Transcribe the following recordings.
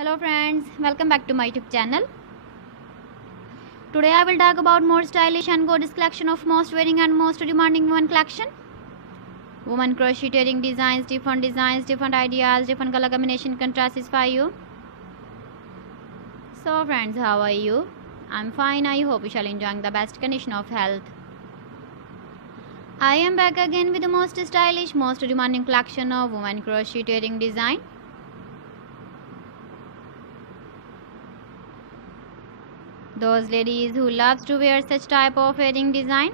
Hello friends, welcome back to my YouTube channel. Today I will talk about more stylish and gorgeous collection of most wearing and most demanding women collection. Women crocheting designs, different ideas, different color combination contrasts for you. So friends, how are you? I'm fine. I hope you shall enjoying the best condition of health. I am back again with the most stylish, most demanding collection of women crocheting design. Those ladies who loves to wear such type of wedding design.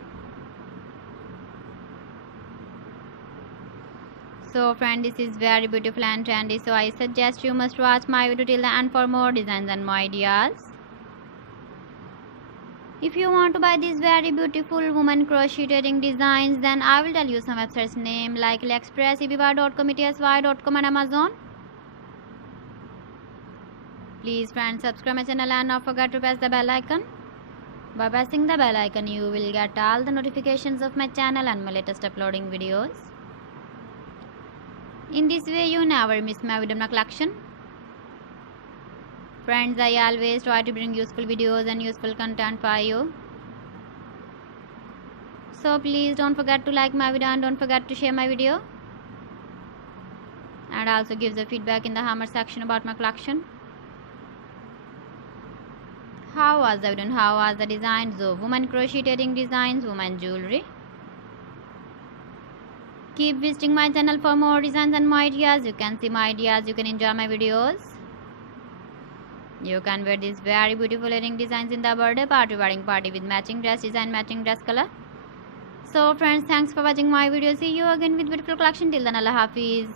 So friend, this is very beautiful and trendy, so I suggest you must watch my video till the end for more designs and more ideas. If you want to buy these very beautiful woman crocheting designs, then I will tell you some websites name like AliExpress, eBay.com, etsy.com and Amazon. Please friends, subscribe my channel and not forget to press the bell icon. By pressing the bell icon, you will get all the notifications of my channel and my latest uploading videos. In this way, you never miss my video collection. Friends, I always try to bring useful videos and useful content for you. So please don't forget to like my video and don't forget to share my video. And also give the feedback in the comment section about my collection. How was the video and how was the designs of women crocheting designs, women jewelry? Keep visiting my channel for more designs and more ideas. You can see my ideas, you can enjoy my videos. You can wear these very beautiful earring designs in the birthday party, wedding party with matching dress design, matching dress color. So friends, thanks for watching my video. See you again with beautiful collection. Till then, Allah Hafiz.